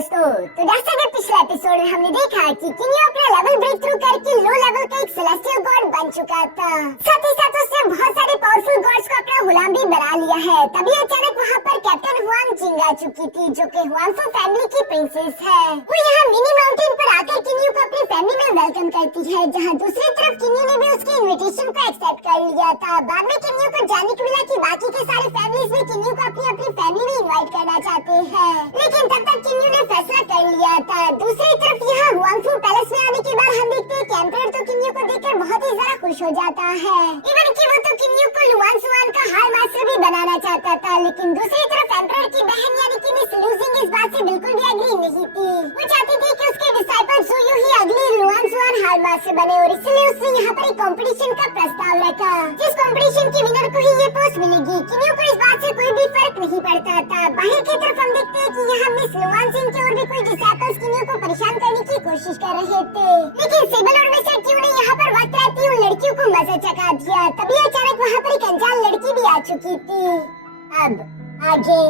दोस्तों, तो जैसा कि पिछले एपिसोड में हमने देखा कि किन्यू अपना लेवल ब्रेक थ्रू करके लो लेवल का एक सेलेस्टियल गॉड बन चुका था। साथ ही साथ उसने बहुत सारे पावरफुल गॉड्स को अपना गुलाम भी बना लिया है। तभी अचानक वहाँ पर कैप्टन हुआंग जिंग आ चुकी थी, जो कि हुआंगफू फैमिली की प्रिंसेस है। वो यहाँ मिनी माउंटेन पर आकर किन्यू को अपनी फैमिली में वेलकम करती है, जहाँ दूसरी तरफ किन्यू ने भी उसके इन्विटेशन को एक्सेप्ट कर लिया था। बाद में किन्यू को जानने को मिला कि बाकी के सारे फैमिलीज भी किन्यू को अपनी अपनी फैमिली में इनवाइट करना चाहते हैं, लेकिन तब तक किन्यू ने फैसला कर लिया था। दूसरी तरफ यहाँ हुआंगफू पैलेस में आने के बाद हम देखते हैं कि एम्परर तो किन्यू को देखकर बहुत ही ज्यादा खुश हो जाता है। इवन कि वो तो किन्यू को लुआनसुआन का हाल मास्टर भी बनाना चाहता था, लेकिन दूसरी तरफ एम्परर की बहन यानी कि मिस लूजिंग इस बात से बिल्कुल भी एग्री नहीं थी। वो चाहती थी कि उसके डिसाइपल सुयू ही अगली लुआनसुआन हाल मास्टर बने, और इसलिए उसने यहाँ पर एक कंपटीशन का प्रस्ताव रखा, जिस कंपटीशन के विनर को ही ये पोस्ट मिलेगी। किन्यू को इस बात से कोई भी फर्क नहीं पड़ता था। बाहर की तरफ हम देखते हैं कि यहाँ मिस लुआन सिंह की और भी कोई डिसाइपल्स किन्यू को परेशान करने की कोशिश कर रहे थे, लेकिन सेबल और मिस्टर क्यू ने यहाँ पर वक्त रहते उन लड़कियों को मजा चखा दिया। तभी अचानक वहाँ पर एक अनजान लड़की भी आ चुकी थी। अब आगे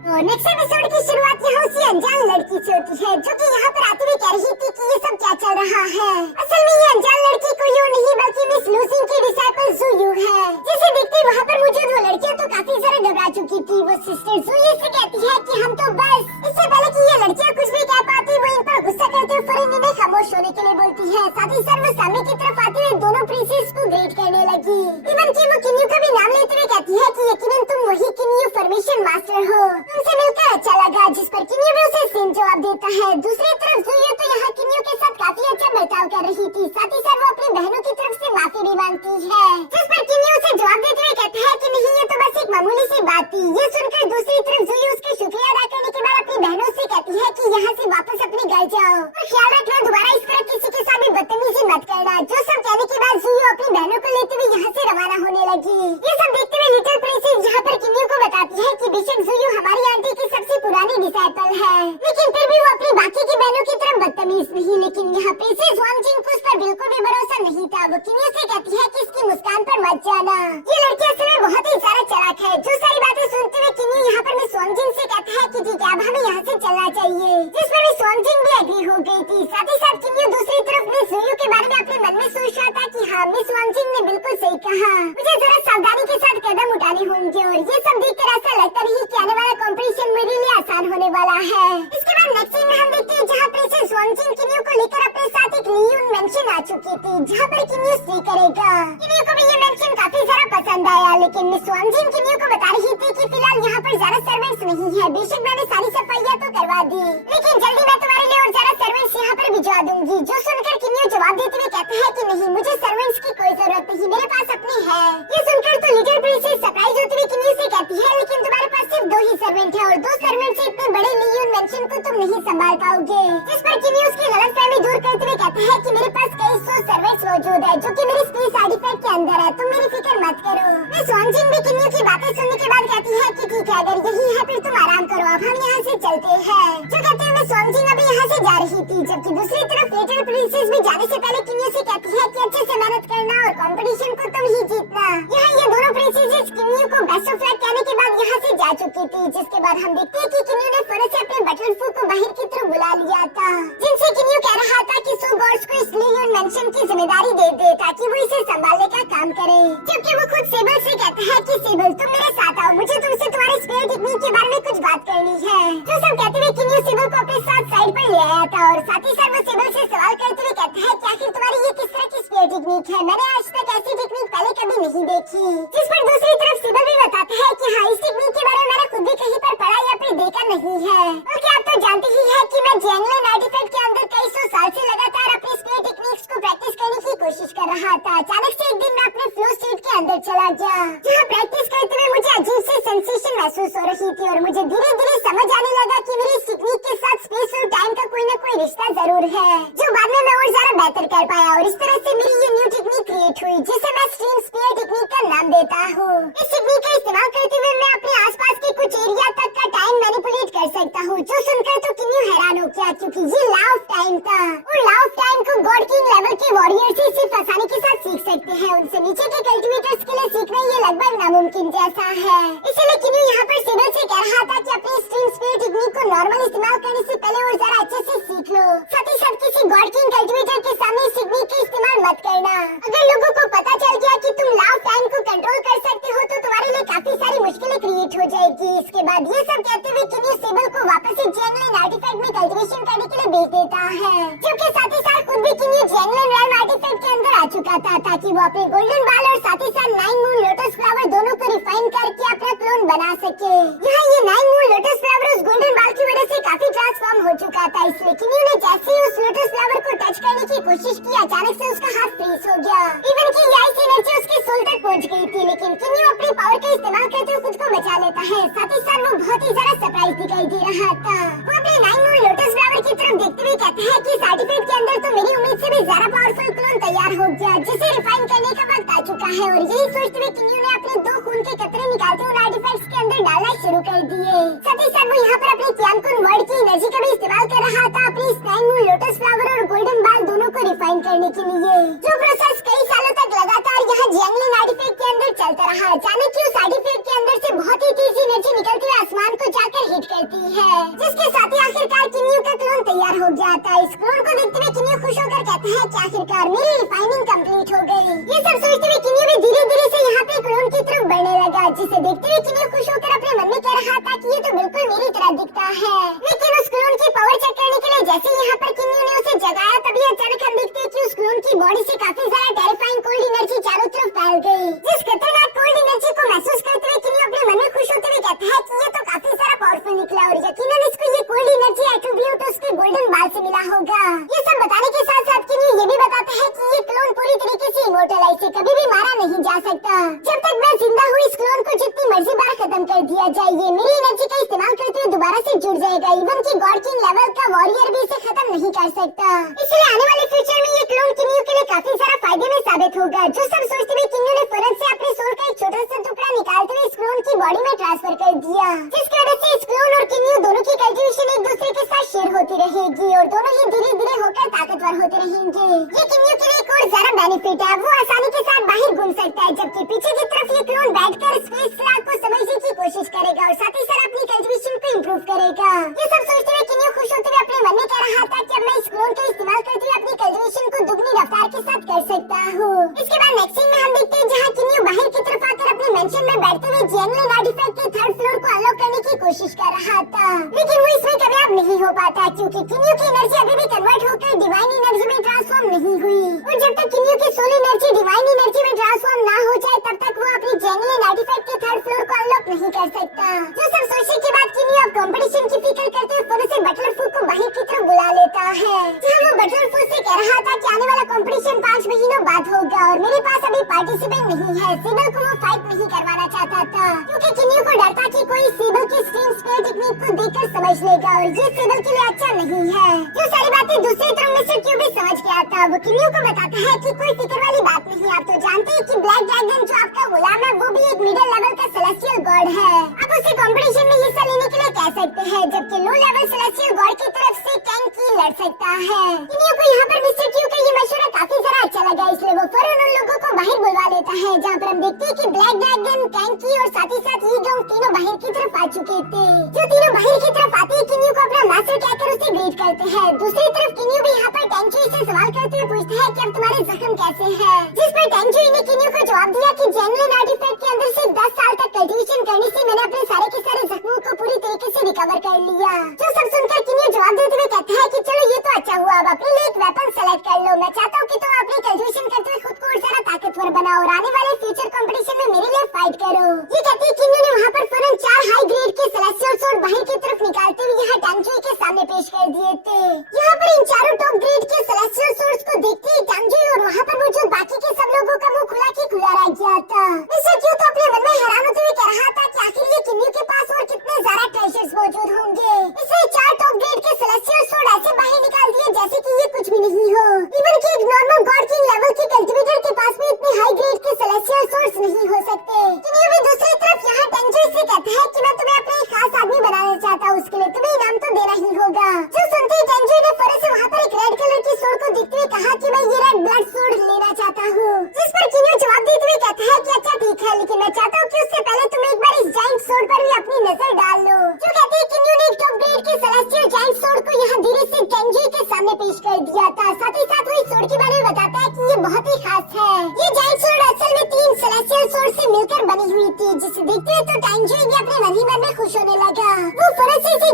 तो नेक्स्ट एपिसोड की शुरुआत यहाँ उसी अनजान लड़की से होती है, जो कि यहाँ पर आते हुए कह रही थी कि ये सब क्या चल रहा है। असल में ये अनजान लड़की कोई और नहीं बल्कि मिस लूसिंग की डिसाइपल जुयू है। जिसे देखते वहाँ पर मौजूद वो लड़कियाँ तो काफी सारा घबरा चुकी थी। वो सिस्टर जुयू से कहती है कि हम तो बस, इससे पहले कि ये लड़कियाँ कुछ भी कह पाती वो इन पर गुस्सा करते हुए फौरन इन्हें खामोश होने के लिए बोलती है। साथ ही साथ वो सामने की तरफ आते हुए दोनों प्रिंसेस को ग्रीट करने लगी। इवन कि वो किन्यू का भी नाम लेते हुए कहती है कि यकीनन तुम वही किन्यू फॉर्मेशन मास्टर हो, तुमसे मिलकर अच्छा लगा। जिस पर किन्यू भी उसे सेम जवाब देता है। दूसरी तरफ जुयू तो यहाँ किन्यू के साथ काफी अच्छा बर्ताव कर रही थी। साथ ही साथ वो अपनी बहनों की तरफ से माफी भी मांगती है, जिस पर किन्यू उसे जवाब देते हुए कहता है कि नहीं, ये तो बस एक मामूली सी बात थी। ये सुनकर दूसरी तरफ जुयू उसके शुक्रिया अदा करने के बाद अपनी बहनों से कहती है कि यहाँ से वापस अपने घर जाओ और ख्याल रखना दोबारा इस तरह किसी के साथ भी बदतमीजी मत करना। जो सब कहने के बाद जुयू अपनी बहनों को लेते हुए यहाँ से रवाना होने लगी। ये सब देखते हुए लिटिल प्रिंसेस यहाँ पर किन्यू को बताती है कि बेशक जुयू हमारी आंटी की सबसे पुरानी डिसाइपल है, लेकिन फिर भी वो अपनी बाकी की बहनों की तरफ बदतमीज नहीं। लेकिन यहाँ प्रिंसेस हुआंग जिंग को उस पर बिल्कुल भी भरोसा नहीं था। वो किन्यू से कहती है कि इसकी मुस्कान पर मत जाना, ये लड़की असल में बहुत ही ज्यादा चालाक है। जो सारी बातें सुनते हुए किन्यू यहाँ पर मिस हुआंग जिंग से कहता है कि ठीक है, अब हमें यहाँ से चलना चाहिए, जिस पर मिस हुआंग जिंग भी एग्री हो गई थी। साथ ही साथ किन्यू दूसरी तरफ मिस जुयू के बारे में अपने मन में सोच रहा था कि हाँ, मिस हुआंग जिंग ने बिल्कुल सही कहा, मुझे जरा सावधानी के साथ कदम उठाने होंगे। और ये सब देखकर ऐसा लगता नहीं कि आने वाला कॉम्पिटिशन मेरे लिए आसान होने वाला है। इसके बाद नेक्स्ट सीन में हम देखते हैं जहाँ प्रिंसेस हुआंग जिंग किन्यू को लेकर अपने साथ एक लियून मेंशन आ चुकी थी, जहाँ पर किन्यू स्टे करेगा। किन्यू को भी ये मेंशन काफी सारा पसंद आया, लेकिन मिस हुआंग जिंग किन्यू को बता रही थी कि फिलहाल यहाँ पर ज्यादा सर्वेंट्स नहीं है। बेशक मैंने सारी सफाइयाँ तो करवा दी, लेकिन जल्दी मैं तुम्हारे लिए और ज्यादा सर्वेंट्स यहाँ पर भिजवा दूंगी। जो सुनकर किन्यू जवाब देते हुए कहता है कि नहीं, मुझे सर्वेंट्स की कोई जरूरत नहीं, मेरे पास अपने है। ये सुनकर तो लिटिल प्रिंसेस सरप्राइज होते हुए किन्यू से कहती है, लेकिन तुम्हारे पास सिर्फ 2 ही सर्वेंट है और 2 सर्वेंट से इतने बड़े लियून मेंशन को तुम नहीं संभाल पाओगे। इस पर किन्यू उसकी गलतफहमी दूर करते हुए कहता है कि मेरे पास कई 100 सर्वेंट्स मौजूद है, जो कि मेरी स्पेस आर्टिफैक्ट के अंदर है, तुम मेरी फिक्र मत करो। मिस हुआंग जिंग भी किन्यू की बातें सुनने के बाद कहती है कि ठीक है, अगर यही है फिर तुम आराम करो, अब हम यहाँ से चलते हैं। जो कहते हैं मिस हुआंग जिंग अभी यहाँ से जा रही थी, जबकि दूसरी तरफ लिटिल प्रिंसेस भी जाने से पहले किन्यू से कहती है कि अच्छे से मेहनत करना और कंपटीशन को तुम ही जीतना। यहाँ ये दोनों प्रिंसेस किन्यू को बेस्ट ऑफ लक कहने के बाद यहाँ से जा चुकी थी, जिसके बाद हम देखते हैं कि किन्यू ने फौरन से अपने बटरफ्लाई को बाहर की तरफ बुला लिया था, जिनसे किन्यू कह रहा था कि सो गॉड्स को इस लियून मेंशन की जिम्मेदारी दे दे ताकि वो इसे संभालने का काम करे। जबकि वो खुद सेबल से कहता है कि सेबल तुम मेरे साथ आओ, मुझे तुमसे तुम्हारे स्पेयर टेक्निक के बारे में कुछ बात करनी है। जो सब कहते हुए किन्यू सेबल को अपने साथ साइड पर ले आया था, और साथ ही साथ वो सेबल से सवाल करते हुए कहता है कि आखिर तुम्हारी ये किस तरह की स्पेयर टेक्निक है, मैंने आज तक ऐसी टेक्निक पहले कभी नहीं देखी। जिस पर दूसरी तरफ सेबल भी बताता है कि हाँ, इस टेक्निक के बारे में मैंने खुद भी कहीं पर पढ़ा या फिर देखा नहीं है। और क्या आप तो जानते ही है कि मैं जैंगलन आर्टिफैक्ट के अंदर कई 100 साल से लगातार अपनी स्पेयर टेक्निक्स को प्रैक्टिस करने की कोशिश कर रहा था। अचानक से एक दिन मैं अपने फ्लो स्टेट के अंदर चला गया, जहाँ प्रैक्टिस करते हुए मुझे अजीब से सेंसेशन महसूस हो रही थी, और मुझे धीरे धीरे समझ आने लगा कि मेरी इस टेक्निक के साथ स्पेस और टाइम का कोई न कोई रिश्ता जरूर है, जो बाद में मैं और ज्यादा बेहतर कर पाया। और इस तरह से मेरी ये न्यू टेक्निक क्रिएट हुई, जिसे मैं स्ट्रीम स्पेयर टेक्निक का नाम देता हूँ। इस टेक्निक का इस्तेमाल करते हुए मैं अपने आसपास के कुछ एरिया तक का टाइम मैनिपुलेट कर सकता हूँ। जो सुनकर तो किन्यू हैरान हो गया, क्योंकि ये लॉ ऑफ टाइम था, और लॉ ऑफ टाइम को गॉड किंग लेवल के वॉरियर्स ही सिर्फ आसानी के साथ सीख सकते हैं, उनसे नीचे के कल्टिवेटर्स के लिए सीखना ये लगभग नामुमकिन जैसा है। इसलिए किन्यू यहाँ पर सेबल से कह रहा था कि अपनी स्ट्रीम स्पेयर टेक्निक को नॉर्मल इस्तेमाल करने से पहले और जरा अच्छे से सीख लो। साथ ही साथ किसी गॉड किंग कल्टीवेटर के सामने सिग्नी का इस्तेमाल मत करना। अगर लोगों को पता चल गया कि तुम लाव फैन को कंट्रोल कर सकते हो तो तुम्हारे लिए काफी सारी मुश्किलें क्रिएट हो जाएगी। इसके बाद ये सब कहते हुए किन्यू सेबल को वापस से जंगलन आर्टिफैक्ट में कल्टीवेशन करने के लिए भेज देता है, जबकि साथ ही साथ खुद भी किन्यू जंगलन रैम आर्टिफैक्ट के अंदर आ चुका था ताकि वो अपने गोल्डन बाल और साथ ही साथ 9 मून लोटस फ्लावर दोनों को रिफाइन करके अपना क्लोन बना सके। यहाँ ये 9 मून लोटस फ्लावर उस गोल्डन बाल की वजह से काफी ट्रांसफॉर्म हो चुका था, इसलिए किन्यू ने जैसे ही उस लोटस फ्लावर को टच करने की कोशिश की अचानक से उसका हाथ फ्रीज हो गया। इवन की आइस एनर्जी उसके सोल तक पहुंच गई थी, लेकिन किन्यू अपनी पावर का इस्तेमाल करते हुए खुद को बचा लेता है। साथ ही साथ वो बहुत ही ज्यादा सरप्राइज दिखाई दे रहा था। वो अपने 9 मून लोटस फ्लावर की तरफ देखते हुए कहता है कि इस आर्टिफैक्ट के अंदर तो मेरी उम्मीद से भी ज्यादा पावरफुल क्लोन तैयार हो गया, जिसे रिफाइन करने का वक्त आ चुका है। और यही सोचते हुए किन्यू ने अपने 2 खून के कतरे निकालते हुए आर्टिफैक्ट्स के अंदर डालना शुरू कर दिए। साथ ही साथ वो यहाँ पर अपने क्यानकुन वर्ड की एनर्जी का भी इस्तेमाल कर रहा था अपनी इस 9 मून लोटस फ्लावर और गोल्डन बाल दोनों को रिफाइन करने के लिए, जो प्रोसेस कई सालों तक लगातार यहाँ जंगलन आर्टिफैक्ट के अंदर चलता रहा। अचानक ही उस आर्टिफैक्ट के अंदर से बहुत ही तेज एनर्जी निकलती हुई आसमान को जाकर हिट करती है, जिसके साथ ही आखिरकार किन्यू का क्लोन तैयार हो गया था। इस क्लोन को देखते हुए किन्यू खुश होकर कहता है कि आखिरकार मेरी रिफाइनिंग कंप्लीट हो गई। ये सब सोचते हुए किन्यू भी धीरे धीरे से यहाँ पे क्लोन की तरफ बढ़ने लगा, जिसे देखते हुए किन्यू खुश होकर अपने मन में कह रहा था कि ये तो बिल्कुल मेरी तरह दिखता है। लेकिन उस क्लोन की पावर चेक करने के लिए जैसे यहाँ पर किन्यू ने उसे जगाया, तभी अचानक हम देखते हैं कि उस क्लोन की बॉडी से काफी ज्यादा टेरिफाइंग कोल्ड एनर्जी चारों तरफ फैल गई। जिस खतरनाक कोल्ड एनर्जी को महसूस करते हुए किन्यू अपने मन में खुश होते हुए कहता है कि ये तो काफी सारा पावरफुल निकला और यकीनन इसको ये कोल्ड एनर्जी एट्रिब्यूट उसके गोल्डन बाल से मिला होगा। ये सब बताने के साथ साथ किन्यू ये भी बताता है कि ये क्लोन पूरी तरीके से इमोर्टल है, इसे कभी भी मारा नहीं जा सकता। जब तक मैं जिंदा हूँ इस क्लोन को जितनी मर्जी बार खत्म कर दिया जाए, ये मेरी एनर्जी का इस्तेमाल करते हुए दोबारा से जुड़ जाएगा। इवन की गॉड किंग लेवल का वॉरियर भी इसे खत्म नहीं कर सकता। इसलिए आने वाले फ्यूचर में ये क्लोन किन्यू के लिए काफी सारा फायदे में साबित होगा। जो सब सोचते हुए किन्यू ने फौरन से अपने सोल का एक छोटा सा टुकड़ा निकालते हुए इस क्लोन की बॉडी में ट्रांसफर कर दिया, जिसकी वजह से इस क्लोन और किन्यू दोनों की कल्टीवेशन एक दूसरे के साथ शेयर होती रहेगी और दोनों ही धीरे धीरे होकर ताकतवर होते रहेंगे। ये किन्यू के लिए एक और ज्यादा बेनिफिट है, वो आसानी के साथ बाहर घूम सकता है, जबकि पीछे की तरफ ये क्लोन बैठकर स्पेस फ्लैग को समझने की कोशिश करेगा और साथ ही साथ अपनी कल्टीवेशन को इम्प्रूव करेगा। ये सब सोचते हुए किन्यू खुश होते हुए अपने मन में कह रहा था कि अब मैं इस क्लोन का इस्तेमाल करते हुए अपनी कल्टीवेशन को दुगनी रफ्तार के साथ कर सकता हूँ। इसके बाद नेक्स्ट सीन में हम देखते हैं जहाँ किन्यू बाहर की तरफ आकर अपने मेंशन में बैठते हुए जंगलन आर्टिफैक्ट के 3rd फ्लोर को अनलॉक करने की कोशिश कर रहा था, लेकिन वो इसमें कामयाब नहीं हो पाता क्योंकि किन्यू की एनर्जी अभी भी कन्वर्ट होकर डिवाइन एनर्जी में ट्रांसफॉर्म नहीं हुई। और जब तक किन्यू की सोल एनर्जी डिवाइन एनर्जी में ट्रांसफॉर्म ना हो जाए तब तक वो अपनी जंगलन आर्टिफैक्ट के 3rd फ्लोर को अनलॉक नहीं कर सकता। जो सब सोचने के बाद किन्यू अब कंपटीशन की फिक्र करते हुए फौरन से बटलरफुट को बाहर की तरफ बुला लेता है, जहाँ वो बटलरफुट से कह रहा था कि आने वाला कंपटीशन 5 महीनों बाद होगा और मेरे पास अभी पार्टिसिपेंट नहीं है। सेबल को वो फाइट नहीं करवाना चाहता था क्योंकि किन्यू को डर था कि कोई सेबल की स्ट्रीम स्पेयर टेक्निक को देखकर समझ लेगा और ये सेबल के लिए अच्छा नहीं है। जो सारी बातें दूसरी तरफ मिस्टर क्यू भी समझ गया था, वो किन्यू को बताता है कि कोई फिक्र वाली बात नहीं, आप तो जानते हैं कि ब्लैक ड्रैगन जो आपका गुलाम है वो भी एक मिडिल लेवल का सेलेस्टियल गॉड है। आप उसे कंपटीशन में हिस्सा लेने के लिए कह सकते हैं, जबकि लो लेवल सेलेस्टियल गॉड की तरफ से कैंकी लड़ सकता है। किन्यू को यहाँ पर मिस्टर क्यू का ये मशवरा काफी सारा अच्छा लगा, इसलिए वो फौरन उन लोगों को बाहर बुलवा लेता है, जहाँ पर हम देखते हैं कि ब्लैक ड्रैगन, कैंकी और साथ ही साथ ये डोंग तीनों बाहर की तरफ आ चुके थे। जो तीनों बाहर की तरफ आते ही किन्यू को अपना मास्टर कहकर उसे ग्रीट करते हैं। दूसरी तरफ किन्यू भी यहाँ पर टेंचुई से सवाल करते हुए पूछता है कि अब तुम्हारे जख्म कैसे हैं, जिस पर टेंचुई ने किन्यू को जवाब दिया कि जंगलन आर्टिफैक्ट के अंदर से 10 साल तक कल्टीवेशन करने से मैंने अपने सारे के सारे जख्मों को पूरी तरीके से रिकवर कर लिया। जो सब सुनकर किन्यू जवाब देते हुए कहता है कि चलो ये तो अच्छा हुआ, अब अपने लिए एक वेपन सेलेक्ट कर लो। मैं चाहता हूँ कि तुम अपनी कल्टीवेशन करते हुए खुद को और ज्यादा ताकतवर बनाओ और आने वाले फ्यूचर कंपटीशन में मेरे लिए फाइट करो। ये कहते ही किन्यू ने वहाँ पर फौरन 4 हाई ग्रेड के सेलेस्टियल स्वॉर्ड बाहर की तरफ निकालते हुए यहाँ टेंचुई के सामने पेश कर दिए थे। यहाँ पर इन चारों टॉप ग्रेड के सेलेस्टियल स्वॉर्ड्स को देखते ही टेंचुई और वहाँ पर मौजूद बाकी के सब लोगों का मुंह खुला की खुला रह गया था। इससे क्यों तो अपने मन में हैरान होते हुए कह रहा था कि आखिर ये किन्यू के पास और कितने ज्यादा ट्रेजर्स मौजूद होंगे। इसलिए 4 टॉप ग्रेड के सेलेस्टियल स्वॉर्ड ऐसे बाहर निकाल दिए जैसे कि ये कुछ भी नहीं हो। इवन कि एक नॉर्मल गॉड किंग लेवल के कल्टीवेटर के पास भी इतने हाई ग्रेड के सेलेस्टियल स्वॉर्ड्स नहीं हो सकते। किन्यू भी दूसरी तरफ यहाँ टेंचुई से कहता है कि मैं तुम्हें अपने एक खास आदमी बनाना चाहता हूँ, उसके लिए तुम्हें इनाम तो देना ही होगा। जो सुनते ही टेंचुई ने फौरन से वहाँ पर एक रेड कलर की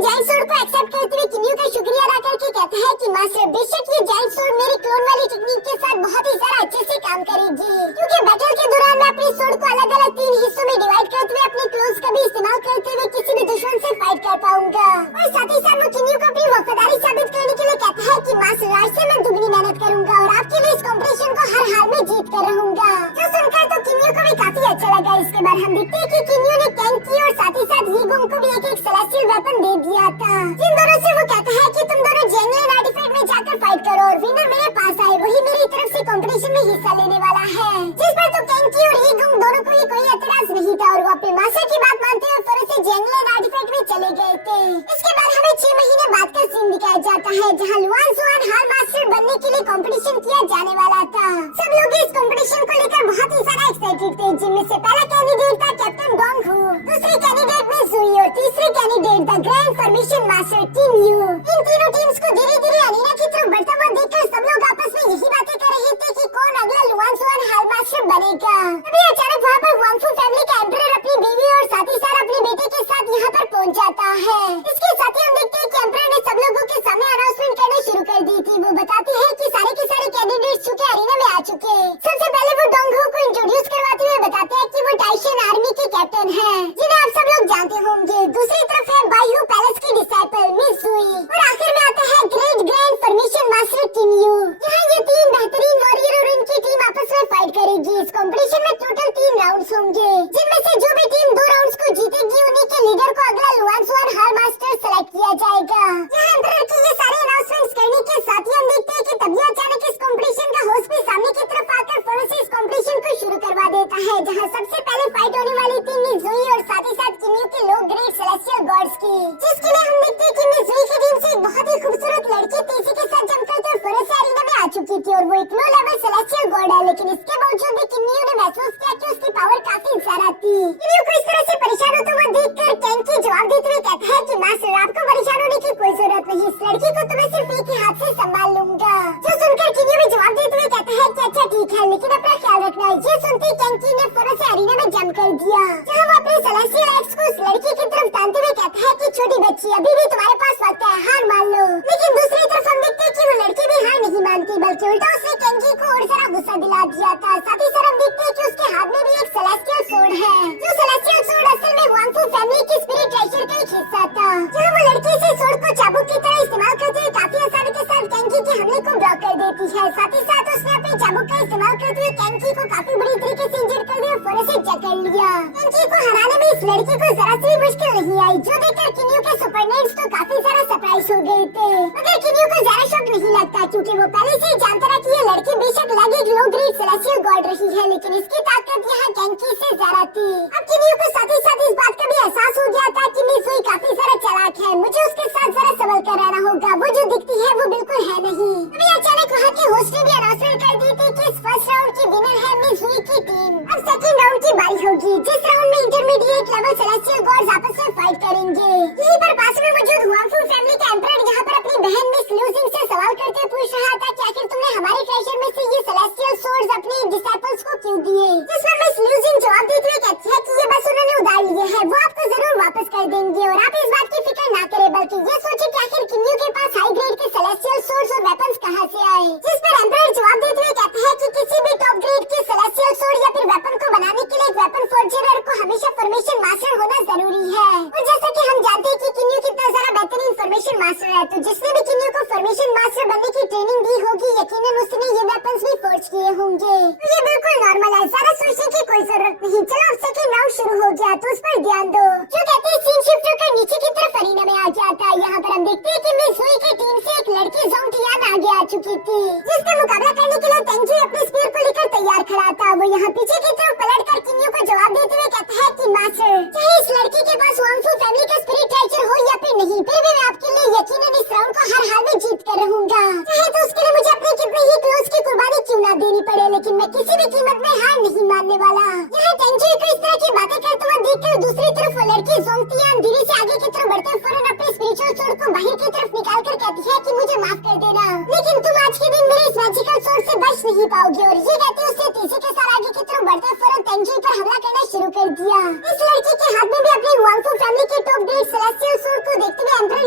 जायंट स्वॉर्ड को एक्सेप्ट करते हुए किन्यू का शुक्रिया अदा करके कहता है कि मास्टर बेशक ये जायंट स्वॉर्ड मेरी क्लोन वाली टेक्निक के साथ बहुत ही सारा अच्छे से काम करेगी, क्योंकि बैटल के दौरान मैं अपनी स्वॉर्ड को अलग अलग 3 हिस्सों में डिवाइड करते हुए अपने क्लोन्स का भी इस्तेमाल करते हुए किसी भी दुश्मन से फाइट कर पाऊंगा। और साथ ही साथ वो किन्यू को अपनी वफादारी साबित करने के लिए कहता है कि मास्टर आज से मैं दुगनी मेहनत करूंगा और आपके लिए इस कॉम्पिटिशन को हर हाल में जीत कर रहूंगा। जो सुनकर तो किन्यू को भी काफी अच्छा लगा। इसके बाद हम देखते हैं कि किन्यू ने कैंकी और साथ ही साथ यीगोंग को भी एक सेलेस्टियल वेपन दे दिया था, जिन दोनों से वो कहता है कि तुम दोनों जेंगलिन आर्टिफैक्ट में जाकर फाइट करो और विनर मेरे पास आए, वही मेरी तरफ से कंपटीशन में हिस्सा लेने वाला है। जिस पर तो कैंकी और यीगोंग दोनों को ही कोई एतराज नहीं था और वो अपने मास्टर की बात मानते हुए फौरन से जेंगलिन आर्टिफैक्ट में चले गए थे। इसके बाद हमें 6 महीने बाद का सीन दिखाया जाता है, जहाँ लुआन सुआन हाल मास्टर बनने के लिए कंपटीशन किया जाने वाला था। सब लोग इस कंपटीशन को लेकर बहुत ही ज्यादा एक्साइटेड थे, जिनमें से पहला कैंडिडेट था कैप्टन डोंग हू, दूसरी कैंडिडेट में सुई और तीसरी candidate the grand formation master team you. इन तीनों टीम्स को धीरे धीरे अरीना की तरफ बढ़ता हुआ देखकर सब लोग आपस में यही बातें कर रहे थे कि कौन अगला लुआन सुआन हाल मास्टर बनेगा। तभी अचानक वहाँ पर वांगफू फैमिली का एम्परर अपनी बीवी और साथ ही साथ अपने बेटे के साथ यहाँ पर पहुँच जाता है। इसके साथ ही हम देखते हैं कि एम्परर ने सब लोगों के सामने अनाउंसमेंट करना शुरू कर दी थी। वो बताती है कि सारे के सारे कैंडिडेट्स चुके अरीना में आ चुके। सबसे पहले वो डोंग हू को इंट्रोड्यूस करवाते हुए बताते हैं कि वो टाइशन आर्मी के कैप्टन हैं, जिन्हें आप सब लोग जानते होंगे। दूसरी तरफ है बायू पैलेस की डिसाइपल मिस सुई और आखिर में आता है great grand formation master team you. यहाँ ये 3 बेहतरीन वॉरियर और उनकी टीम आपस में फाइट करेगी। इस कंपटीशन में टोटल 3 राउंड्स होंगे, जिनमें से जो भी टीम 2 राउंड्स को जीतेगी उन्हीं के लीडर को अगला लुआन सुआन हाल मास्टर सेलेक्ट किया जाएगा। यहाँ एम्परर की ये सारे अनाउंसमेंट्स करने के साथ ही हम देखते हैं कि तभी अचानक इस कंपटीशन का होस्ट भी सामने की तरफ आकर फौरन से इस कंपटीशन को शुरू करवा देता है, जहाँ सबसे पहले फाइट होने वाली थी मिस जुई और साथ ही साथ किन्यू के लोग ग्रेट सेलेस्टियल गॉड्स की, जिसके लिए हम देखते हैं कि मिस जुई की टीम से एक बहुत ही खूबसूरत लड़की तेजी के साथ जमकर तो फौरन से अरीना में आ चुकी थी और वो एक लो लेवल सेलेस्टियल गॉड है, लेकिन इसके बावजूद भी किन्यू ने महसूस किया कि उसकी पावर काफी ज्यादा थी। किन्यू को इस तरह से परेशान होते हुए देखकर कैंकी जवाब देते हुए कहता है कि मास्टर आपको परेशान होने की कोई जरूरत नहीं, इस लड़की को तो मैं सिर्फ एक ही हाथ से संभाल लूंगा। जो सुनकर किन्यू भी जवाब देते हुए कहता है कि अच्छा ठीक है, लेकिन अपना ख्याल रखना। ये सुनते कैंकी ने फौरन से अरीना में जंप कर दिया, जहाँ वो अपने सेलेस्टियल एक्स को उस लड़की की तरफ तानते हुए कहता है कि छोटी बच्ची अभी भी तुम्हारे पास वक्त है, हार मान लो। लेकिन दूसरी तरफ हम देखते हैं कि वो लड़की भी हार नहीं मानती, बल्कि उल्टा उसने कैंकी को और सारा गुस्सा दिला दिया था। साथ ही साथ हम देखते हैं कि उसके हाथ में भी एक सेलेस्टियल सोर्ड है, जो सेलेस्टियल सोर्ड असल में वांगफू फैमिली की स्पिरिट ट्रेजर का एक हिस्सा था, जहाँ वो लड़की से सोर्ड को चाबुक की तरह इस्तेमाल करते हुए काफी आसानी के साथ कैंकी के हमले को ब्लॉक कर देती है। साथ ही साथ उसने अपने चाबुक का इस्तेमाल करते हुए कैंकी को काफी बुरी तरीके से इंजर्ड कर दिया, फौरन से जकड़ लिया। कैंकी को हराने में इस लड़की को जरा सी भी मुश्किल नहीं आई, जो देखकर किन्यू के सुपरनेट्स तो काफी सारा सरप्राइज हो गए थे। मगर किन्यू को ज्यादा शौक नहीं लगता, क्योंकि वो पहले से ही जानता था कि ये लड़की बेशक लगे लो ग्रेट सेलेस्टियल गॉड रही है, लेकिन इसकी ताकत यहाँ कैंकी से ज्यादा थी। अब किन्यू को साथ ही साथ इस बात का भी एहसास हो गया था कि मिस जुई काफी सारा चालाक है, मुझे उसके साथ जरा संभल कर रहना होगा, वो जो दिखती है वो बिल्कुल है नहीं। अभी अचानक वहाँ के होस्ट ने भी अनाउंसमेंट कर दी थी कि इस फर्स्ट राउंड की विनर है मिस जुई की टीम। अब सेकंड राउंड की बारी होगी, जिस राउंड में इंटरमीडिएट लेवल सेलेस्टियल गॉड्स आपस में फाइट करेंगे। यहीं पर पास में मौजूद वांगफू फैमिली का एम्परर यहाँ पर अपनी बहन मिस लूजिंग से सवाल करते पूछ रहा था कि आखिर तुमने हमारे ट्रेजर में से ये सेलेस्टियल सोर्ड्स अपने डिसाइपल्स को क्यों दिए। जिस पर मिस लूजिंग जवाब देते हुए कहती है कि ये बस उन्होंने उधार लिए हैं, वो आपको जरूर वापस कर देंगे और आप इस बात की फिक्र ना करें, बल्कि ये सोचे कि आखिर किन्यू के पास हाई ग्रेड के सेलेस्टियल सोर्ड्स और वेपन्स कहाँ से आए। जिस पर एम्परर जवाब देते हुए कहता है कि किसी भी टॉप ग्रेड के सेलेस्टियल सोर्ड या फिर वेपन को बनाने के लिए एक वेपन फोर्जर को हमेशा फॉर्मेशन मास्टर होना जरूरी है। और जैसा कि हम जानते हैं कि किन्यू कितना सारा बेहतरीन फॉर्मेशन मास्टर है, तो जिसने भी किन्यू को फॉर्मेशन मास्टर बनने की ट्रेनिंग दी होगी, यकीनन उसने ये वेपन्स भी फोर्ज किए होंगे। तो ये बिल्कुल नॉर्मल है, ज्यादा सोचने की कोई जरूरत नहीं। चलो अब सेकंड राउंड शुरू हो गया, तो उस पर ध्यान दो। जो कहते हैं सीन शिफ्ट होकर नीचे की तरफ अरीना में आ जाता है। यहाँ पर हम देखते हैं कि मिस जुई की टीम से एक लड़की जोंगटियान आगे आ चुकी थी, जिसका मुकाबला करने के लिए तेंजी अपने स्पीयर को लेकर तैयार खड़ा था। वो यहाँ पीछे की तरफ पलट कर किन्यू को जवाब देते हुए कहता है कि मास्टर, चाहे इस लड़की के पास वांगफू फैमिली का स्पिरिट ट्रेजर हो या फिर नहीं, फिर भी मैं आपके लिए यकीनन इस राउंड को हर हाल में जीत कर रहूंगा, चाहे तो उसके लिए मुझे अपने कितने ही क्लोज की कुर्बानी क्यों ना देनी पड़े, लेकिन मैं किसी भी कीमत में हार नहीं मानने वाला। यहाँ तेंजी को इस तरह की बातें करते हुए देखकर दूसरी तरफ वो लड़की जोंगटियान धीरे से आगे की तरफ बढ़ते फौरन अपने स्पिरिचुअल सोर्ड को बाहर की तरफ निकाल कर कहती है कि मुझे माफ कर देना, लेकिन तुम आज के दिन मेरे इस मैजिकल सोर्ड से बच नहीं पाओगे। और ये कहते उसने तेजी के साथ आगे की तरफ बढ़ते फौरन तेंजी पर हमला करना शुरू कर दिया। इस लड़की के हाथ में भी अपने वांगफू फैमिली के टॉप ग्रेड सेलेस्टियल सोर्ड को देखते हुए एम्परर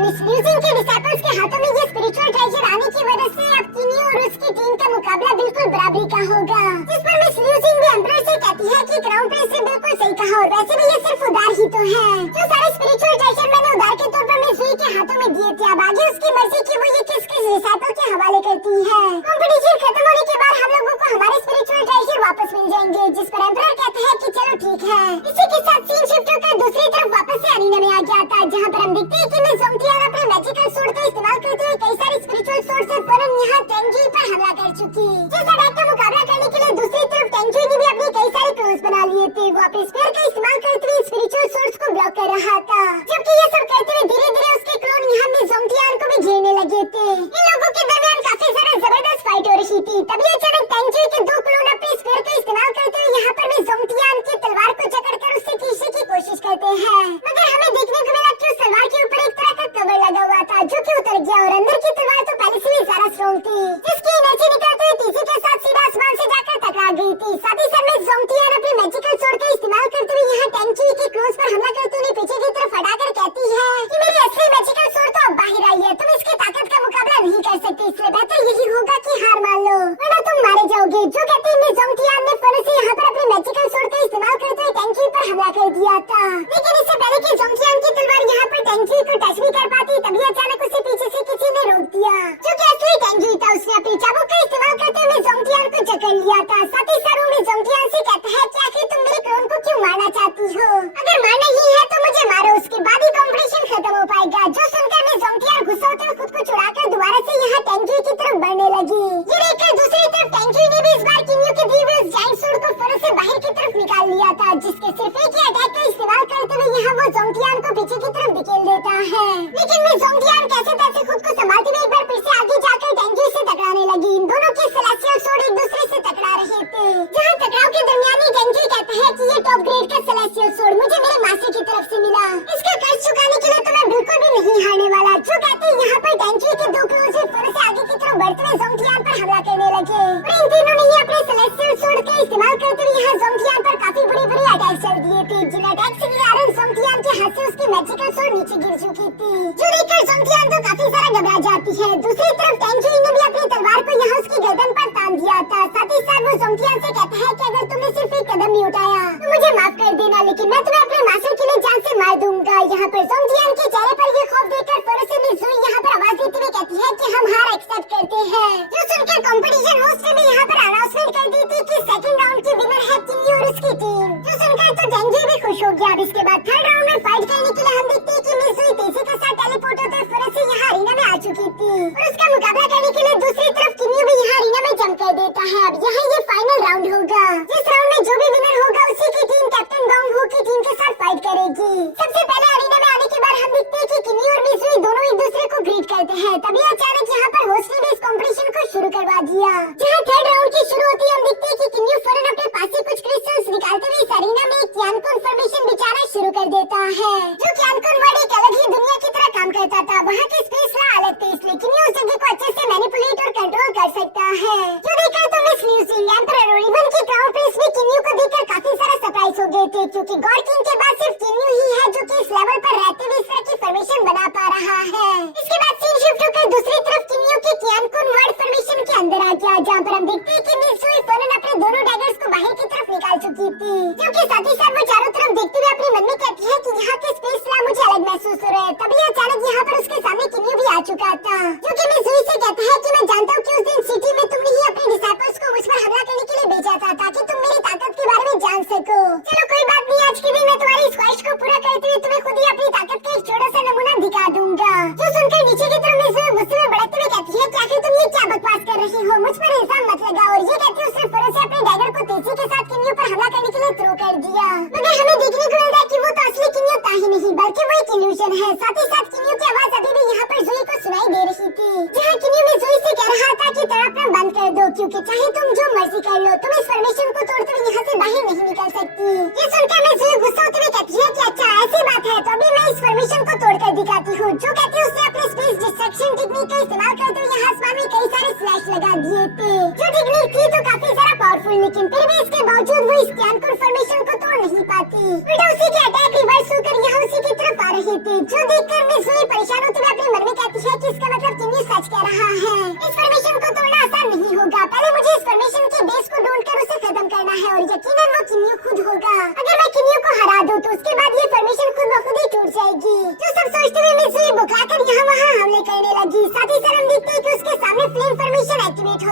मिस ल्यूजिंग के डिसाइपल्स के हाथों में ये स्पिरिचुअल ट्रेजर आने की वजह से अब किनियो और उसकी टीम का मुकाबला बिल्कुल बराबरी का होगा। जिस पर मिस ल्यूजिंग भी एम्परर से कहती है कि क्राउन प्रिंस ने बिल्कुल सही कहा और वैसे भी ये सिर्फ उधार ही तो है। जो सारे स्पिरिचुअल ट्रेजर मैंने उधार के तौर पर मिस जुई के हाथों में दिए थे, अब आगे उसकी मर्जी की वो ये किस डिसाइपल के हवाले करती है। कंपटीशन खत्म होने के बाद हम लोगों को हमारे स्पिरिचुअल ट्रेजर वापस मिल जाएंगे, जिस पर एम्परर कहता है कि चलो ठीक है। इसी के साथ सीन शिफ्ट होकर दूसरी तरफ वापस से अरीना में आ गया था, जहाँ पर हम देखते हैं कि मिस ज़ोंगटियान अपने मैजिकल सोर्ड का इस्तेमाल करते हुए कई सारे स्पिरिचुअल सोर्ड से फौरन यहाँ टेंजी पर हमला कर चुकी। जिस अटैक का मुकाबला करने के लिए दूसरी तरफ टेंजी ने भी अपने कई सारे क्लोन्स बना लिए थे। वो अपने स्पेयर का इस्तेमाल करते हुए स्पिरिचुअल सोर्ड्स को ब्लॉक कर रहा था, जबकि ये सब करते हुए धीरे धीरे उसके क्लोन यहाँ मिस ज़ोंगटियान को भी घेरने लगे थे। इन लोगों के दरमियान काफी सारा जबरदस्त फाइट हो रही थी। तभी अचानक टेंजी के दो क्लोन अपने स्पेयर का इस्तेमाल करते हुए यहाँ पर मिस ज़ोंगटियान की तलवार को जकड़कर उससे खींचने की कोशिश करते हैं, मगर हमें देखने को मिला कि उस तलवार के ऊपर एक तरह का कवर लगा हुआ था जो कि उतर गया और अंदर की तलवार तो पहले से भी ज्यादा स्ट्रॉन्ग थी, जिसकी एनर्जी निकलते हुए तेजी के साथ सीधा आसमान से जाकर टकरा गई थी। साथ ही साथ मिस ज़ोंगटियान अपने मैजिकल सोर्ड का इस्तेमाल करते हुए यहाँ टेंजी के क्लोज पर हमला करते हुए पीछे की तरफ हटाकर कहती है कि मेरी असली मैजिकल सोर्ड तो अब बाहर आई है, तुम इसकी ताकत का मुकाबला नहीं कर सकते, इसलिए बेहतर यही होगा कि हार मान लो वरना तुम मारे जाओगे। जो कहते मिस ज़ोंगटियान ने फौरन से यहाँ पर अपने मैजिकल सोर्ड का इस्तेमाल करते हुए टेंजी पर हमला कर दिया था, लेकिन इससे पहले कि ज़ोंगटियान की तलवार यहाँ पर टेंजी को टच भी कर पाती, तभी अचानक उसे पीछे से किसी ने रोक दिया। जो कि असली टेंजी था, उसने अपनी चाबुक का इस्तेमाल करते हुए ज़ोंगटियान को जकड़ लिया था। साथ ही साथ वो ज़ोंगटियान से कहता है कि आखिर तुम मेरे क्लोन को क्यों मारना चाहती हो, अगर मारना ही है तो मुझे मारो, उसके बाद ही कॉम्पिटिशन खत्म हो पाएगा। जो सुनकर मिस ज़ोंगटियान गुस्सा होते हुए खुद को छुड़ाकर दोबारा से यहाँ टेंजी की तरफ बढ़ने लगी। ये देखकर दूसरी तरफ टेंजी ने भी इस बार किनियो के दिए हुए उस जायंट सोर्ड को फौरन से बाहर की तरफ निकाल लिया था, जिसके सिर्फ एक ही अटैक का इस्तेमाल करते हुए यहाँ वो ज़ोंगटियान को पीछे की तरफ धकेल देता है। लेकिन मिस ज़ोंगटियान कैसे तैसे खुद को संभालते हुए एक बार फिर से आगे जाकर टेंजी से टकराने लगी। इन दोनों के सेलेस्टियल सोर्ड एक दूसरे से टकरा रहे थे, जहाँ टकराव के दरमियान ही टेंजी कहता है कि ये टॉप ग्रेड का सेलेस्टियल सोर्ड मुझे मेरे मास्टर की तरफ से मिला, इसका कर्ज चुकाने के लिए तो मैं बिल्कुल भी नहीं हारने वाला। जो कहते यहाँ पर टेंजी के दो क्लोन से फौरन से आगे की तरफ बढ़ते हुए ज़ोंगटियान पर हमला करने लगे और इन तीनों ने ही अपने सेलेस्टियल सोर्ड का इस्तेमाल करते हुए यहाँ ज़ोंगटियान पर काफी बड़े अटैक चल दिए थे, जिन अटैक के कारण ज़ोंगटियान के हाथ से उसकी मैजिकल सोर्ड नीचे गिर चुकी थी। जो देखकर ज़ोंगटियान तो काफी सारा घबरा जाती है। दूसरी तरफ टेंजी ने भी अपनी तलवार को यहाँ उसकी गर्दन पर तान दिया था। साथ ही साथ वो ज़ोंगटियान से कहता है कि अगर तुमने सिर्फ एक कदम नहीं उठाया तो मुझे माफ कर देना, लेकिन मैं तुम्हें अपने मास्टर के लिए जान से मार दूंगा। यहाँ पर ज़ोंगटियान के चेहरे पर ये खौफ देखकर फौरन से मिस जुई यहाँ पर आवाज देते हुए कहती है कि हम हार एक्सेप्ट करते हैं। जो सुनकर कंपटीशन होस्ट ने भी यहाँ पर अनाउंसमेंट कर दी थी कि सेकंड राउंड की विनर है किनियो और उसकी टीम। जो सुनकर तो टेंजी भी खुश हो गया। अब इसके बाद थर्ड राउंड में फाइट करने के लिए हम देखते हैं कि मिस जुई तेजी के साथ टेलीपोर्ट होकर फौरन से यहाँ अरीना में आ चुकी थी और उसका मुकाबला करने के लिए दूसरी तरफ किनियो भी यहाँ अरीना में जंप कर देता है। अब यहाँ ये फाइनल राउंड होगा, जिस राउंड में जो भी विनर होगा उसी की टीम कैप्टन बॉन्ग हू की टीम के साथ फाइट करेगी। सबसे पहले अरीना में आने के बाद हम देखते हैं कि किनियो और मिस जुई दोनों एक दूसरे को ग्रीट करते हैं। तभी अचानक यहाँ पर होस्ट ने भी इस कॉम्पिटिशन को शुरू करवा दिया। जहाँ थर्ड राउंड की शुरू होती है हम देखते हैं कि किनियो फौरन अपने पास से कुछ क्रिस्टल्स निकालते हुए इस अरीना में एक क्यानकुन फॉर्मेशन बिछाना शुरू कर देता है। जो क्यानकुन वर्ड एक अलग ही दुनिया की तरह काम करता था, वहाँ के स्पेस लॉ अलग थे, इसलिए किनियो उस जगह को अच्छे से मैनिपुलेट और कंट्रोल कर सकता है। जो देखकर तो मिस ल्यूजिंग, एम्परर और इवन की क्राउन प्रिंस भी किनियो को देखकर काफी सारा सरप्राइज हो गए थे, क्योंकि गॉड किंग के बाद सिर्फ किनियो ही है जो कि इस लेवल पर रहते हुए इस तरह की फॉर्मेशन बना पा रहा है। इसके बाद सीन शिफ्ट होकर दूसरी तरफ किनियो के क्यानकुन वर्ड फॉर्मेशन के अंदर आ गया, जहाँ पर हम देखते हैं कि मिस जुई फौरन अपने दोनों डैगर्स को बाहर की तरफ निकाल चुकी थी, जबकि साथ ही साथ वो चारों तरफ देखते हुए अपने मन में कहती है कि यहाँ के स्पेस लॉ मुझे अलग महसूस हो रहा है। तभी अचानक यहाँ पर उसके सामने किनियो भी आ चुका था, जो कि मिस जुई से कहता है कि मैं जानता हूँ कि उस दिन सिटी में तुमने ही अपने डिसाइपल्स को मुझ पर हमला करने के लिए भेजा था ताकि तुम मेरी ताकत के बारे में जान सको। चलो कोई बात नहीं, आज के दिन मैं तुम्हारी इस ख्वाहिश को पूरा करते हुए तुम्हें खुद ही अपनी ताकत का एक छोटा सा नमूना दिखा दूंगा। जो सुनकर नीचे की तरफ मिस जुई गुस्से में भड़कते हुए कहती है कि आखिर तुम ये क्या बकवास कर रही हो, मुझ पर इल्जाम मत लगाओ। और ये कहती है उसने फौरन से अपने डैगर को तेजी के साथ किनियो पर हमला करने के लिए थ्रो कर दिया, मगर हमें देखने को मिलता है कि वो तो असली किनियो था ही नहीं, बल्कि वो एक इल्यूजन है। साथ ही साथ किनियो की आवाज अभी भी यहाँ पर जुई को सुनाई दे रही थी, जहाँ किनियो में जुई से कह रहा था कि तड़पना बंद कर दो, क्योंकि चाहे तुम जो मर्जी कर लो, तुम इस फॉर्मेशन को तोड़ते हुए यहाँ से बाहर नहीं निकल सकती। ये सुनकर मैं जुई गुस्सा होते हुए कहती है कि अच्छा ऐसी बात है तो अभी मैं इस फॉर्मेशन को तोड़कर दिखाती हूँ। जो कहती है उसने अपने स्पेस डिस्ट्रक्शन टेक्निक का इस्तेमाल करते हुए यहाँ आसमान में कई सारे स्लैश लगा दिए थे। जो टेक्निक थी तो काफी सारा पावरफुल, लेकिन फिर भी इसके बावजूद वो इस क्यानकुन फॉर्मेशन को तोड़ नहीं पाती। उल्टा उसी के अटैक रिवर्स होकर यहाँ उसी की तरफ आ रहे थे। जो देखकर मिस जुई परेशान होते हुए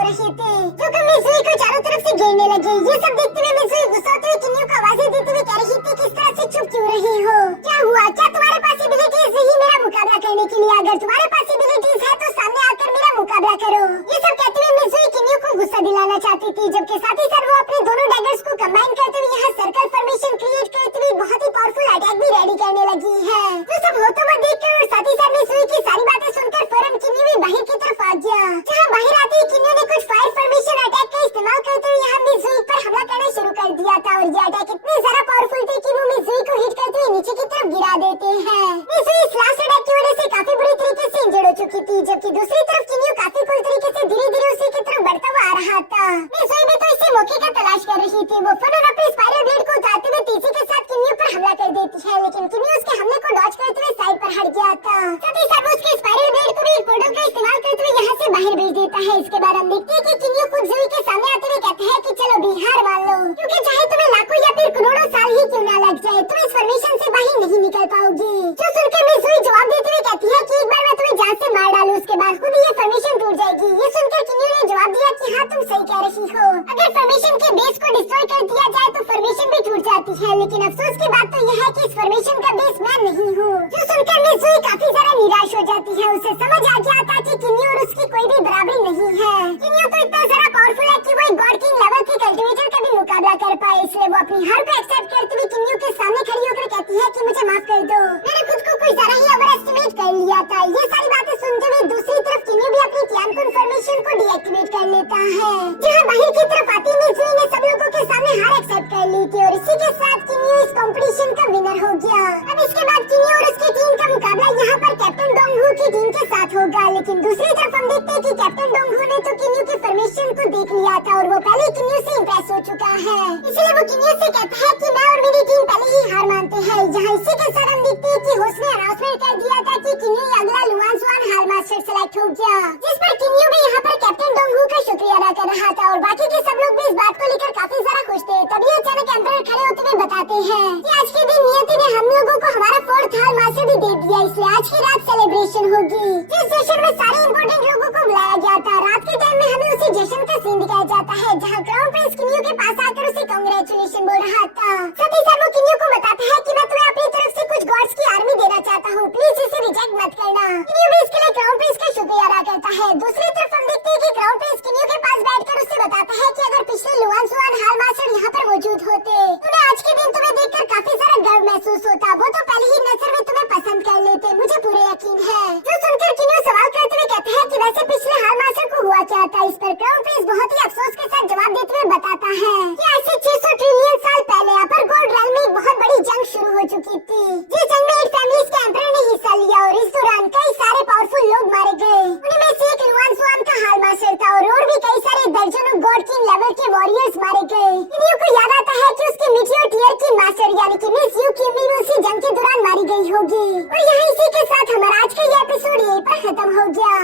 रहे थे, जो कि मिज़ुई को चारों तरफ से घेरने लगे। ये सब देखते हुए मिज़ुई गुस्सा होते हुए किन्यू को आवाज़ें देते हुए कह रही थी, किस तरह से चुप क्यों रही हो? क्या हुआ? क्या तुम्हारे पास एबिलिटीज नहीं मेरा मुकाबला करने के लिए? अगर तुम्हारे पास एबिलिटीज है तो सामने आकर मेरा मुकाबला करो। ये सब कहते हुए मिज़ुई किन्यू को गुस्सा दिलाना चाहती थी, जबकि साथ ही साथ वो अपने दोनों डैगर्स को कंबाइन करते हुए यहाँ सर्कल फॉर्मेशन क्रिएट करते हुए बहुत ही पावरफुल अटैक भी रेडी करने लगी है। ये सब होता हुआ देखकर और साथ ही साथ मिज़ुई की सारी बातें सुनकर फौरन किन्यू भी बाहर की तरफ आ गया। जहाँ बाहर आते ही किन्यू ने कुछ फायर फॉर्मेशन अटैक का इस्तेमाल करते हुए यहाँ मिज़ुई पर हमला करना शुरू कर दिया था, और ये अटैक इतने ज्यादा पावरफुल थे कि वो मिज़ुई को हिट करते हुए नीचे की तरफ गिरा देते हैं। मिज़ुई इस लास्ट अटैक की वजह से काफी बुरी तरीके से इंजर्ड हो चुकी थी, जबकि दूसरी तरफ किन्यू काफी कूल तरीके से धीरे धीरे उसी की तरफ बढ़ता हुआ आ रहा था। मिज़ुई भी तो इसी मौके का तलाश कर रही थी। वो फौरन अपने स्पाइरल ब्लेड को उतारते हुए तेजी के साथ किन्यू पर हमला कर देती है, लेकिन किन्यू उसके हमले को डॉज करते हुए साइड पर हट गया था। साथ ही साथ उसके स्पाइरल ब्लेड को भी एक पोर्टल का इस्तेमाल करते हुए यहाँ से बाहर भेज देता है। इसके बाद हम देखते हैं कि किन्यू खुद ज़ुई के सामने आते हुए कहता है कि चलो भी हार मान लो, क्योंकि चाहे तुम्हें लाखों या फिर करोड़ों साल ही क्यों ना लग जाए, तुम इस फॉर्मेशन से बाहर नहीं निकल पाओगी। जो सुनकर मिज़ुई जवाब देते हुए कहती है कि एक बार मैं तुम्हें जान से मार डालूं, उसके बाद खुद ये फॉर्मेशन टूट जाएगी। ये सुनकर किन्यू ने जवाब दिया कि हाँ तुम सही कह रही हो, अगर फॉर्मेशन के बेस को डिस्ट्रॉय कर दिया जाए तो फॉर्मेशन भी टूट जाती है, लेकिन अफसोस की बात तो यह है कि इस फॉर्मेशन का बेस मैं नहीं हूँ। जो सुनकर मिज़ुई काफी ज्यादा निराश हो जाती है। उसे समझ आ गया था कि किन्यू और उसकी कोई भी बराबरी नहीं है। किन्यू तो इतना ज्यादा पावरफुल है कि वो एक गॉड किंग लेवल के कल्टीवेटर का भी मुकाबला कर पाए, इसलिए वो अपनी हार को एक्सेप्ट करते हुए किन्यू के सामने खड़ी होकर कहती है कि मुझे माफ कर दो, मैंने खुद को कुछ ज्यादा ही ओवर एस्टिमेट कर लिया था। ये सारी बातें सुनते हुए दूसरी तरफ किन्यू भी अपनी टियानकुन फॉर्मेशन को डीएक्टिवेट कर लेता है। जहाँ बाहर की तरफ आती मिज़ुई ने सब लोगों के सामने हार एक्सेप्ट कर ली थी, और इसी के साथ किन्यू इस कंपटीशन का विनर हो गया। अब इसके बाद किन्यू और उसकी टीम का मुकाबला यहाँ पर कैप्टन डोंगहू की टीम के साथ होगा, लेकिन दूसरी तरफ हम देखते हैं कि कैप्टन डोंगहू ने तो किन्यू की फॉर्मेशन को देख लिया था और वो पहले किन्यू से इम्प्रेस हो चुका है, इसलिए वो किन्यू से कहता है कि मैं और मेरी टीम पहले ही हार मानते हैं। जहाँ इसी के साथ हम देखते हैं कि होस्ट ने अनाउंसमेंट कर दिया था कि किन्यू अगला लुआनजुआन हाल मास्टर सेलेक्ट हो गया, जिस पर किन्यू भी यहाँ पर कैप्टन डोंगहू का शुक्रिया अदा कर रहा था, और बाकी के सब लोग भी इस बात को लेकर काफी ज्यादा खुश थे। तभी अचानक एम्परर खड़े होते हुए बताते हैं कि आज के दिन नियति ने हम लोगों को हमारा 4th हाल मास्टर भी दे दिया, इसलिए आज की रात सेलिब्रेशन होगी। जिस जश्न में सारे इम्पोर्टेंट लोगों को बुलाया गया था, रात के टाइम में हमें उसी जश्न का सीन दिखाया जाता है, जहाँ क्राउन प्रिंस किन्यू के पास आकर उसे कांग्रेचुलेशन बोल रहा था। साथ ही साथ वो किन्यू को बताता है कि मैं तुम्हें अपनी तरफ से कुछ गॉड्स की आर्मी देना चाहता हूँ, प्लीज इसे रिजेक्ट मत करना। किन्यू भी इसके लिए क्राउन प्रिंस का शुक्रिया अदा करता है। दूसरी तरफ हम देखते हैं कि क्राउन प्रिंस किन्यू के पास बैठकर उसे बताता है कि अगर पिछले लुआनजुआन हाल मास्टर यहाँ पर मौजूद होते तो आज के दिन तुम्हें देखकर काफी सारा गर्व महसूस होता, वो तो पहले ही नजर में तुम्हें पसंद कर लेते, मुझे पूरे यकीन है। जो सुनकर किन्यू सवाल करते हुए कहता है कि वैसे पिछले हाल मास्टर को हुआ क्या था, इस पर क्राउन प्रिंस बहुत ही अफसोस के साथ जवाब देते हुए बताता है कि आज से 600 ट्रिलियन साल पहले अपर गोल्ड रेल में एक बहुत बड़ी जंग शुरू हो चुकी थी, जिस जंग में 8 फैमिलीज के एम्परर ने हिस्सा लिया, और इस दौरान कई सारे पावरफुल लोग मारे गए। उनमें से एक लुआनजुआन का हाल मास्टर था, और भी कई सारे दर्जनों गॉड किंग लेवल के वॉरियर्स मारे गए। किन्यू को याद आता है कि उसके मिटियोर टीयर की मास्टर यानी कि मिस यू किमी भी उसी जंग के दौरान मारी गई होगी। और यहाँ इसी के साथ हमारा आज का ये एपिसोड यहीं पर खत्म हो गया।